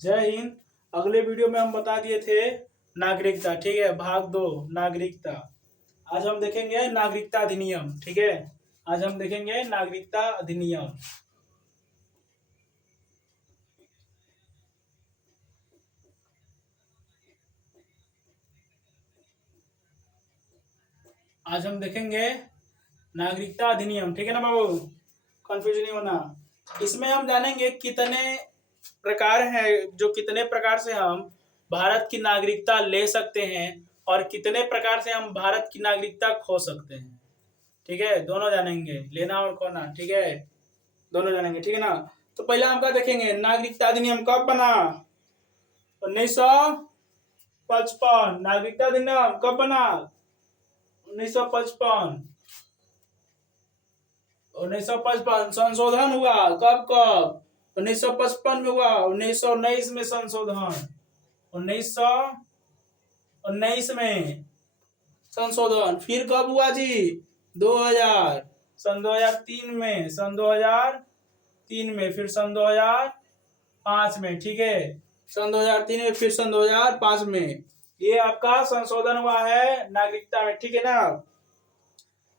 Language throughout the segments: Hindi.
जय हिंद। अगले वीडियो में हम बता दिए थे नागरिकता, ठीक है, भाग 2 नागरिकता। आज हम देखेंगे नागरिकता अधिनियम, ठीक है। आज हम देखेंगे नागरिकता अधिनियम। आज हम देखेंगे नागरिकता अधिनियम, ठीक है ना बाबू, कंफ्यूज नहीं होना। इसमें हम जानेंगे कितने प्रकार हैं, जो कितने प्रकार से हम भारत की नागरिकता ले सकते हैं और कितने प्रकार से हम भारत की नागरिकता खो सकते हैं, ठीक है। दोनों जानेंगे, लेना और खोना, ठीक है, दोनों जानेंगे, ठीक है ना। तो पहले हम क्या देखेंगे, नागरिकता अधिनियम कब बना? 1955। नागरिकता अधिनियम कब बना? 1955। 1955 संशोधन हुआ कब कब? 1955 में हुआ। 1919 में संशोधन। 1919 में संशोधन। फिर कब हुआ जी? 2000। सन 2003 में, सन 2003 में, फिर सन 2005 में, ठीक है। सन 2003 में, फिर सन 2005 में ये आपका संशोधन हुआ है नागरिकता में, ठीक है ना।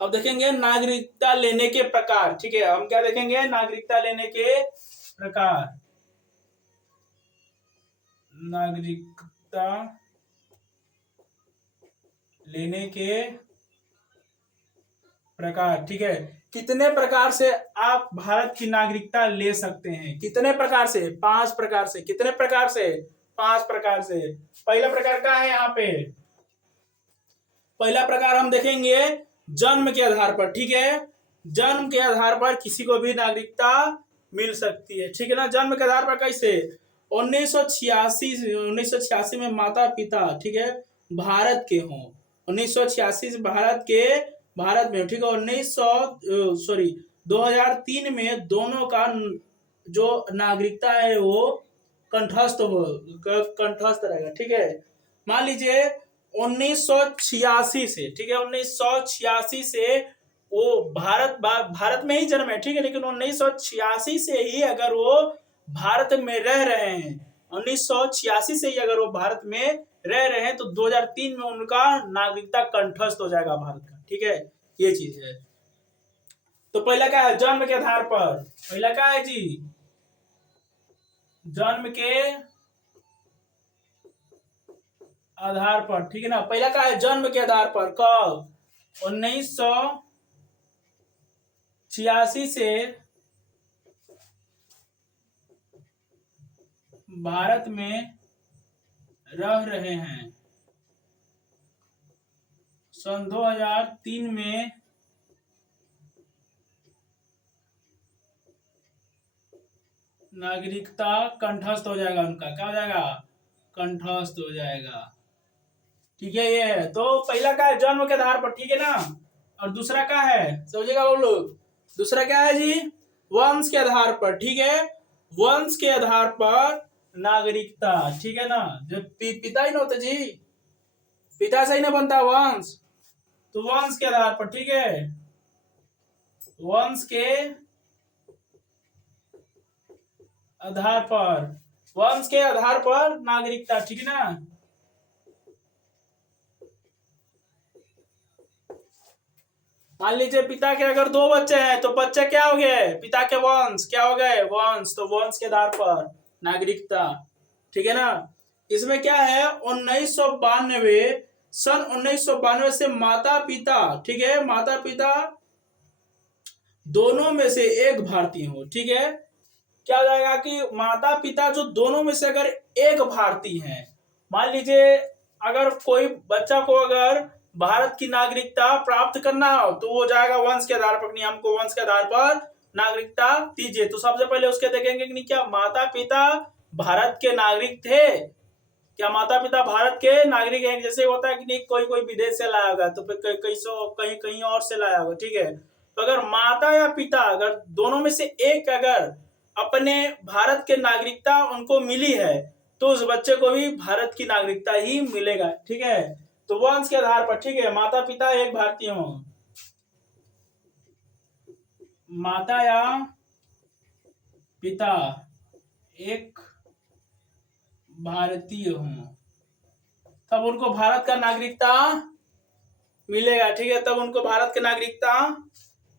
अब देखेंगे नागरिकता लेने के प्रकार, ठीक है। हम क्या देखेंगे? नागरिकता लेने के प्रकार। नागरिकता लेने के प्रकार, ठीक है। कितने प्रकार से आप भारत की नागरिकता ले सकते हैं? कितने प्रकार से? 5 प्रकार से। कितने प्रकार से? 5 प्रकार से। पहला प्रकार क्या है यहाँ पे? पहला प्रकार हम देखेंगे जन्म के आधार पर, ठीक है। जन्म के आधार पर किसी को भी नागरिकता मिल सकती है, ठीक है ना। जन्म के आधार पर कैसे? 1986 में माता पिता, ठीक है, भारत के हों। 1986 से भारत में, ठीक है। 2003 में दोनों का जो नागरिकता है वो कंठस्थ रहेगा, ठीक है। मान लीजिए 1986 से, ठीक है, 1986 से वो भारत में ही जन्म है, ठीक है, लेकिन 1986 से ही अगर वो भारत में रह रहे हैं, 1986 से ही अगर वो भारत में रह रहे हैं, तो 2003 में उनका नागरिकता कंठस्थ हो जाएगा भारत का, ठीक है। ये चीज है। तो पहला क्या है? जन्म के आधार पर। पहला क्या है जी? जन्म के आधार पर, ठीक है ना। पहला क्या है? जन्म के आधार पर। कब? 1986 से भारत में रह रहे हैं। सन 2003 में नागरिकता कंठस्थ हो जाएगा उनका। क्या हो जाएगा? कंठस्थ हो जाएगा, ठीक है। ये है। तो पहला क्या है? जन्म के आधार पर, ठीक है ना। और दूसरा क्या है? समझेगा वो लोग। दूसरा क्या है जी? वंश के आधार पर, ठीक है। वंश के आधार पर नागरिकता, ठीक है ना। जब पिता ही ना होते जी, पिता से ही ना बनता वंश, तो वंश के आधार पर, ठीक है। वंश के आधार पर, वंश के आधार पर नागरिकता, ठीक है ना। मान लीजिए पिता के अगर 2 बच्चे हैं, तो बच्चे क्या हो गए? पिता के वंश क्या हो गए? वंश। तो वंश के आधार पर नागरिकता, ठीक है ना। इसमें क्या है? 1992, सन 1992 से माता पिता, ठीक है, माता पिता दोनों में से एक भारतीय हो, ठीक है। क्या हो जाएगा कि माता पिता जो दोनों में से अगर एक भारतीय हैं, मान लीजिए अगर कोई बच्चा को अगर भारत की नागरिकता प्राप्त करना हो, तो वो जाएगा वंश के आधार पर, नहीं हमको वंश के आधार पर नागरिकता दीजिए। तो सबसे पहले उसके देखेंगे कि नहीं क्या माता पिता भारत के नागरिक थे, क्या माता पिता भारत के नागरिक हैं। जैसे होता है कि नहीं कोई कोई विदेश से लाया होगा, तो फिर कहीं कहीं और से लाया होगा, ठीक है। तो अगर माता या पिता अगर दोनों में से एक अगर अपने भारत के नागरिकता उनको मिली है, तो उस बच्चे को भी भारत की नागरिकता ही मिलेगा, ठीक है। तो वंश के आधार पर, ठीक है, माता पिता एक भारतीय हो, माता या पिता एक भारतीय हों तब उनको भारत का नागरिकता मिलेगा। ठीक है, तब उनको भारत की नागरिकता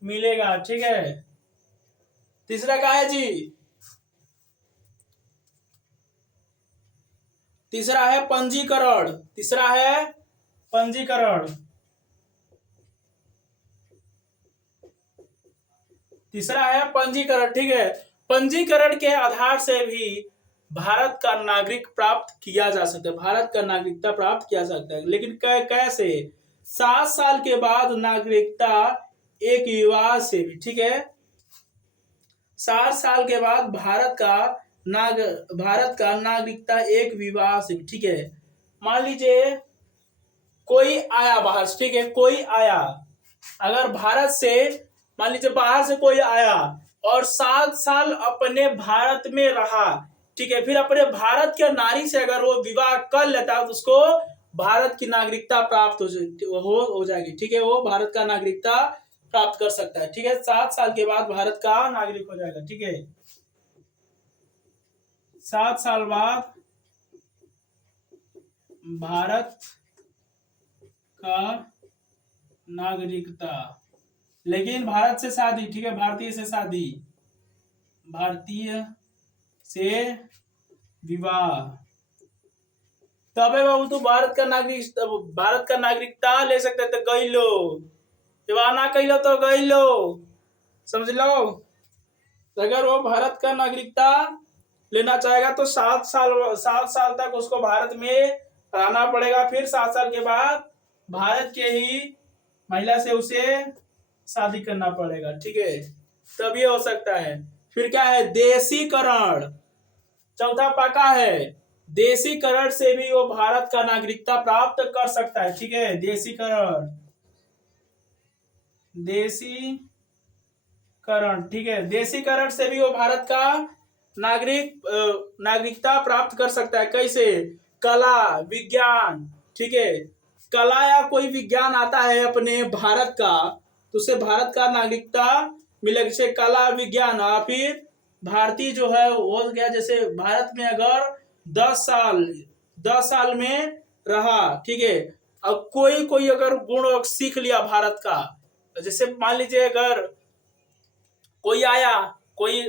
मिलेगा। ठीक है, तीसरा क्या है जी? तीसरा है पंजीकरण। तीसरा है पंजीकरण। तीसरा है पंजीकरण। ठीक है, पंजीकरण के आधार से भी भारत का नागरिक प्राप्त किया जा सकता है, भारत का नागरिकता प्राप्त किया जा सकता है। लेकिन कैसे? 7 साल के बाद नागरिकता एक विवाह से भी। ठीक है, 7 साल के बाद भारत का नागरिकता एक विवाह से भी। ठीक है, मान लीजिए कोई आया बाहर से। ठीक है, कोई आया, अगर भारत से, मान लीजिए बाहर से कोई आया और 7 साल अपने भारत में रहा। ठीक है, फिर अपने भारत के नारी से अगर वो विवाह कर लेता है तो उसको भारत की नागरिकता प्राप्त हो जाएगी। ठीक है, वो भारत का नागरिकता प्राप्त कर सकता है। ठीक है, 7 साल के बाद भारत का नागरिक हो जाएगा। ठीक है, 7 साल बाद भारत का नागरिकता, लेकिन भारत से शादी। ठीक है, भारतीय से शादी, भारतीय से विवाह, तबे बाबू तो भारत का नागरिकता ले सकते थे। गई लो, विवाह ना कही लो तो गई लो, समझ लो। अगर वो भारत का नागरिकता लेना चाहेगा तो 7 साल तक उसको भारत में रहना पड़ेगा। फिर 7 साल के बाद भारत के ही महिला से उसे शादी करना पड़ेगा। ठीक है, तब ये हो सकता है। फिर क्या है? देशीकरण। चौथा पक्का है, देशीकरण से भी वो भारत का नागरिकता प्राप्त कर सकता है। ठीक है, देशीकरण, देशीकरण। ठीक है, देशीकरण से भी वो भारत का नागरिकता प्राप्त कर सकता है। कैसे? कला, विज्ञान। ठीक है, कला या कोई विज्ञान आता है अपने भारत का तो उसे भारत का नागरिकता मिलेगा। जैसे कला, विज्ञान, और फिर भारतीय जो है वो गया। जैसे भारत में अगर 10 साल में रहा। ठीक है, अब कोई अगर गुण सीख लिया भारत का, जैसे मान लीजिए अगर कोई आया, कोई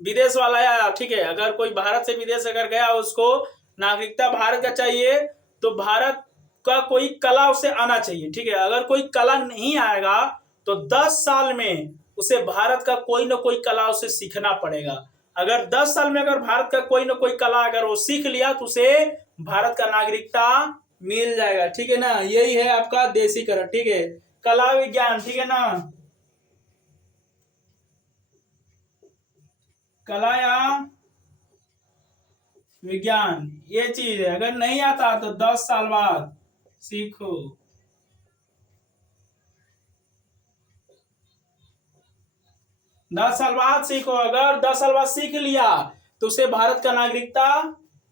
विदेश वाला आया। ठीक है, अगर कोई भारत से विदेश अगर गया, उसको नागरिकता भारत का चाहिए तो भारत का कोई कला उसे आना चाहिए। ठीक है, अगर कोई कला नहीं आएगा तो 10 साल में उसे भारत का कोई ना कोई कला उसे सीखना पड़ेगा। अगर 10 साल में अगर भारत का कोई ना कोई कला अगर वो सीख लिया तो उसे भारत का नागरिकता मिल जाएगा। ठीक है ना, यही है आपका देशीकरण। ठीक है, कला, विज्ञान। ठीक है ना, कला या विज्ञान, ये चीज है। अगर नहीं आता तो 10 साल बाद सीखो। 10 साल बाद सीखो। अगर 10 साल बाद सीख लिया तो उसे भारत का नागरिकता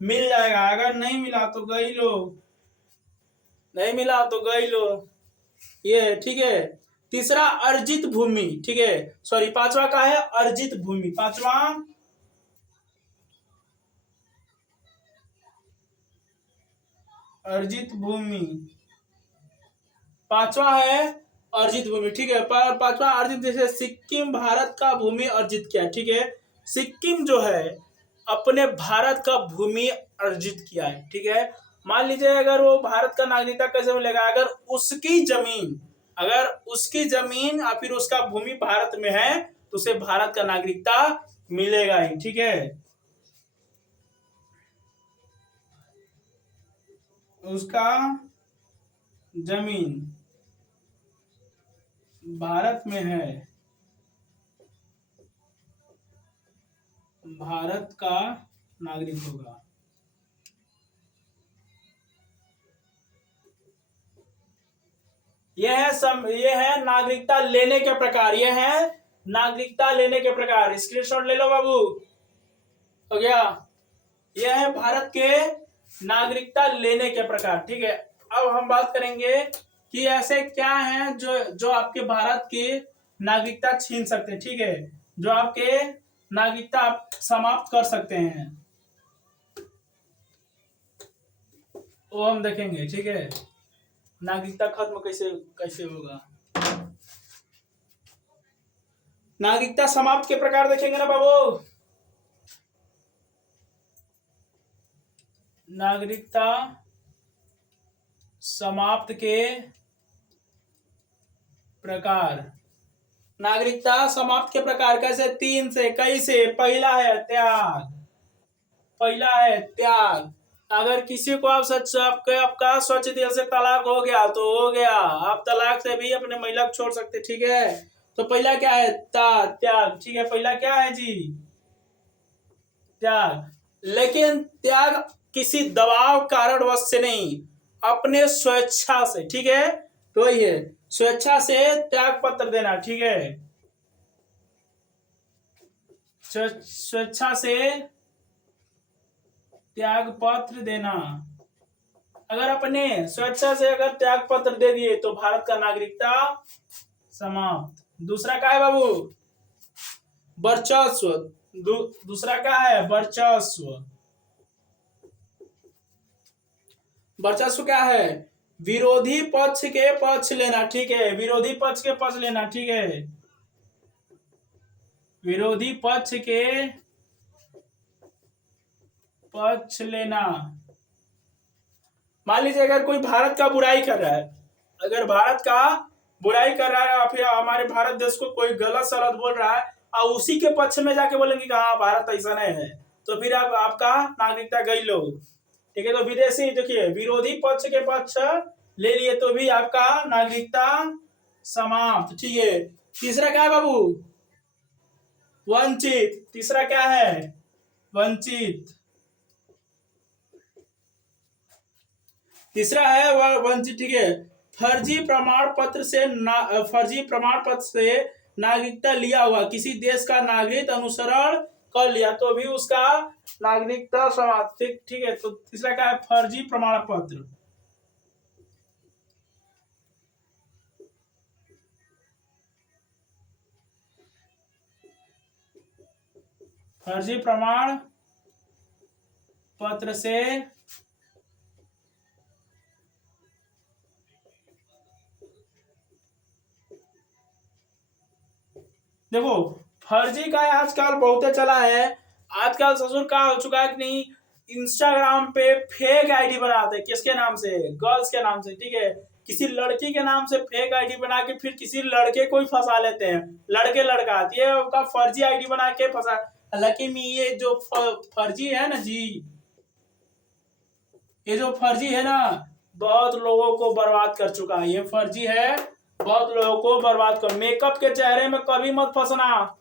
मिल जाएगा। अगर नहीं मिला तो गई लो, नहीं मिला तो गई लो। ये ठीक है। तीसरा अर्जित भूमि। ठीक है, सॉरी, पांचवा का है अर्जित भूमि। पांचवा अर्जित भूमि, पांचवा है अर्जित भूमि। ठीक है, पांचवा अर्जित, जैसे सिक्किम भारत का भूमि अर्जित किया। ठीक है, सिक्किम जो है अपने भारत का भूमि अर्जित किया है। ठीक है, मान लीजिए अगर वो भारत का नागरिकता कैसे मिलेगा? अगर उसकी जमीन या फिर उसका भूमि भारत में है तो उसे भारत का नागरिकता मिलेगा ही। ठीक है, उसका जमीन भारत में है, भारत का नागरिक होगा। यह है नागरिकता लेने के प्रकार। यह है नागरिकता लेने के प्रकार। स्क्रीनशॉट ले लो बाबू, हो गया। यह है भारत के नागरिकता लेने के प्रकार। ठीक है, अब हम बात करेंगे कि ऐसे क्या हैं जो आपके भारत की नागरिकता छीन सकते हैं। ठीक है, जो आपके नागरिकता आप समाप्त कर सकते हैं। वो हम देखेंगे, ठीक है। नागरिकता खत्म कैसे कैसे होगा। नागरिकता समाप्त के प्रकार देखेंगे ना बाबू। नागरिकता समाप्त के प्रकार। नागरिकता समाप्त के प्रकार कैसे, 3 से। कैसे? पहला है त्याग। पहला है त्याग। अगर किसी को आप सच आपका स्वच्छ दिल से तलाक हो गया तो हो गया, आप तलाक से भी अपने महिला को छोड़ सकते, ठीक है। तो पहला क्या है, त्याग, ठीक है। पहला क्या है जी, त्याग। लेकिन त्याग किसी दबाव कारणवश से नहीं, अपने स्वेच्छा से, ठीक है। तो वही है, स्वेच्छा से त्याग पत्र देना, ठीक है। स्वेच्छा से त्याग पत्र देना। अगर अपने स्वेच्छा से अगर त्याग पत्र दे दिए तो भारत का नागरिकता समाप्त। दूसरा क्या है बाबू, वर्चस्व। दूसरा क्या है, वर्चस्व। वर्चस्व क्या है, विरोधी पक्ष के पक्ष लेना, ठीक है। विरोधी पक्ष के पक्ष लेना, ठीक है। विरोधी पक्ष के पक्ष लेना। मान लीजिए अगर कोई भारत का बुराई कर रहा है, अगर भारत का बुराई कर रहा है या फिर हमारे भारत देश को कोई गलत सलत बोल रहा है और उसी के पक्ष में जाके बोलेंगे कि हाँ भारत ऐसा नहीं है, तो फिर आप आपका नागरिकता गई लो, ठीक है। तो विदेशी देखिए, विरोधी पक्ष के पक्ष ले लिए तो भी आपका नागरिकता समाप्त, ठीक है। तीसरा क्या है बाबू, वंचित। तीसरा क्या है, वंचित। तीसरा है वंचित, ठीक है। फर्जी प्रमाण पत्र से फर्जी प्रमाण पत्र से नागरिकता लिया हुआ किसी देश का नागरिक अनुसरण कर लिया तो भी उसका नागरिकता समाप्त, ठीक है। तो तीसरा क्या है, फर्जी प्रमाण पत्र। फर्जी प्रमाण पत्र से देखो, फर्जी का आजकल बहुत चला है। आजकल ससुर का हो चुका है कि नहीं, इंस्टाग्राम पे फेक आईडी बनाते हैं, किसके नाम से, गर्ल्स के नाम से, ठीक है। किसी लड़की के नाम से फेक आईडी बना के फिर किसी लड़के को ही फंसा लेते हैं, लड़के लड़का, ये उनका फर्जी आईडी बना के फंसा। हालांकि ये जो फर्जी है ना जी, ये जो फर्जी है ना, बहुत लोगों को बर्बाद कर चुका है। ये फर्जी है, बहुत लोगों को बर्बाद कर। मेकअप के चेहरे में कभी मत फंसना,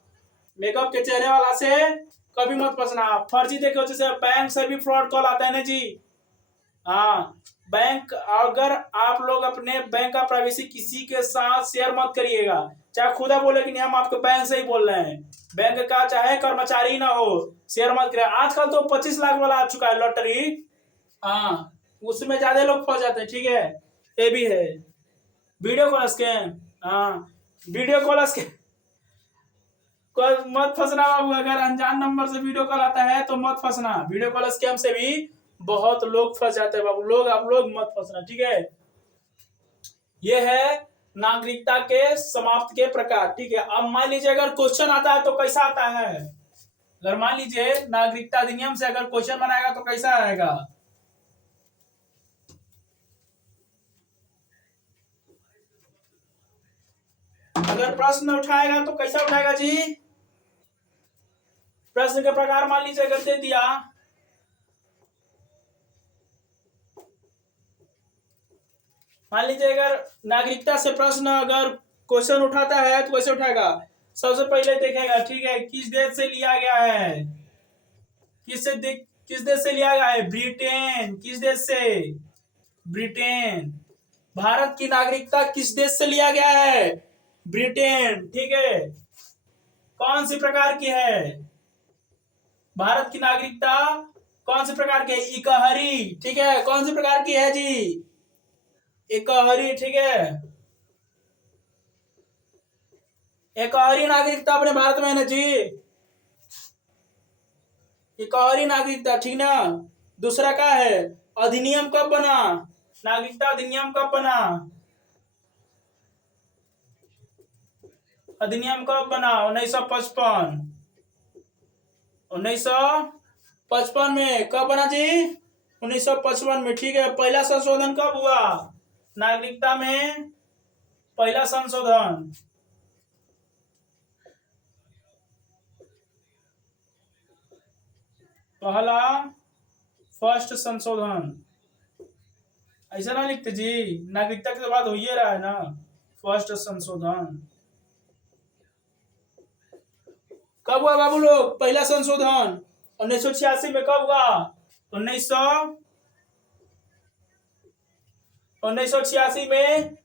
मेकअप के चेहरे वाला से कभी मत फंसना। फर्जी देखे वजह से बैंक से भी फ्रॉड कॉल आता है ना जी। हाँ, बैंक, अगर आप लोग अपने बैंक का प्राइवेसी किसी के साथ शेयर मत करिएगा, चाहे खुदा बोले कि नहीं हम आपको बैंक से ही बोल रहे हैं, बैंक का चाहे कर्मचारी ना हो, शेयर मत करिए। आजकल तो 25 लाख वाला आ चुका है लॉटरी, हाँ, उसमें ज्यादा लोग फंस जाते हैं, ठीक है। ये भी है वीडियो कॉल स्कैम, हाँ, वीडियो कॉल स्कैम मत फंसना बाबू। अगर अनजान नंबर से वीडियो कॉल आता है तो मत फंसना, वीडियो कॉल स्कैम से भी बहुत लोग फंस जाते हैं बाबू। आप लोग मत फंसना, ठीक है। ये है नागरिकता के समाप्त के प्रकार, ठीक है। अब मान लीजिए अगर क्वेश्चन आता है तो कैसा आता है, अगर मान लीजिए नागरिकता अधिनियम से अगर क्वेश्चन बनाएगा तो कैसा आएगा, अगर प्रश्न उठाएगा तो कैसा उठाएगा जी, प्रश्न के प्रकार मान लीजिए अगर दे दिया, मान लीजिए अगर नागरिकता से प्रश्न अगर क्वेश्चन उठाता है तो कैसे उठाएगा, सबसे पहले देखेगा, ठीक है, किस देश से लिया गया है, किस देश से लिया गया है, ब्रिटेन। किस देश से, ब्रिटेन। भारत की नागरिकता किस देश से लिया गया है, ब्रिटेन, ठीक है। कौन सी प्रकार की है, भारत की नागरिकता कौन सी प्रकार की है, इकहरी, ठीक है। कौन सी प्रकार की है जी, इकहरी, ठीक है। इकहरी नागरिकता अपने भारत में है ना जी, इकहरी नागरिकता, ठीक ना। दूसरा क्या है, अधिनियम कब बना, नागरिकता अधिनियम कब बना, अधिनियम कब बना, 1955, 1955 में कब बना जी, 1955 में, ठीक है। पहला संशोधन कब हुआ, नागरिकता में पहला संशोधन, पहला फर्स्ट संशोधन, ऐसा ना लिखते जी, नागरिकता के बाद हो ही रहा है ना, फर्स्ट संशोधन कब हुआ बाबू लोग, पहला संशोधन 1986 में कब हुआ, 1986 में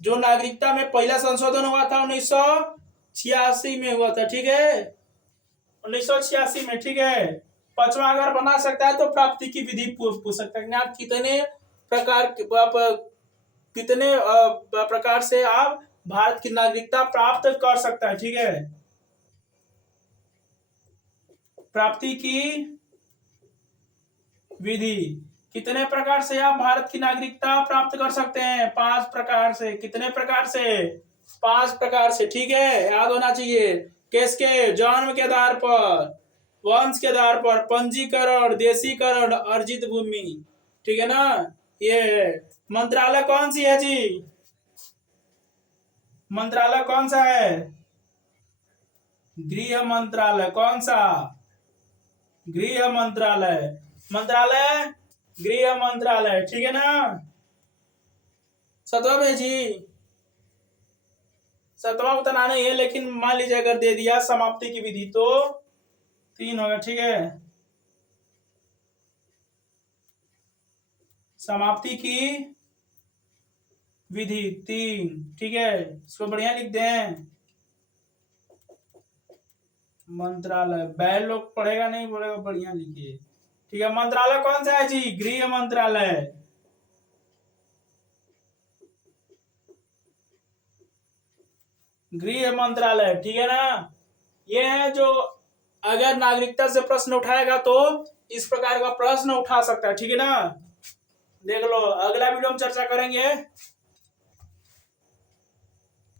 जो नागरिकता में पहला संशोधन हुआ था 1986 में हुआ था, ठीक है, 1986 में, ठीक है। पांचवा अगर बना सकता है तो प्राप्ति की विधि पूछ सकता है, आप कितने प्रकार कितने प्रकार से आप भारत की नागरिकता प्राप्त कर सकता है, ठीक है। प्राप्ति की विधि, कितने प्रकार से आप भारत की नागरिकता प्राप्त कर सकते हैं, 5 प्रकार से, कितने प्रकार से, 5 प्रकार से, ठीक है, याद होना चाहिए। किसके, जन्म के आधार पर, वंश के आधार पर, पंजीकरण, देशीकरण, अर्जित भूमि, ठीक है ना। ये मंत्रालय कौन सी है जी, मंत्रालय कौन सा है, गृह मंत्रालय, कौन सा, गृह मंत्रालय, मंत्रालय गृह मंत्रालय, ठीक है ना। 7वां में जी, 7वां उतना नहीं है, लेकिन मान लीजिए अगर दे दिया समाप्ति की विधि तो 3 होगा, ठीक है। समाप्ति की विधि 3, ठीक है, इसको बढ़िया लिख दें, मंत्रालय, बैल लोग पढ़ेगा नहीं, बोलेगा बढ़िया लिखिए, ठीक है। मंत्रालय कौन सा है जी, गृह मंत्रालय, गृह मंत्रालय, ठीक है ना। ये है जो अगर नागरिकता से प्रश्न उठाएगा तो इस प्रकार का प्रश्न उठा सकता है, ठीक है ना। देख लो, अगला वीडियो में चर्चा करेंगे।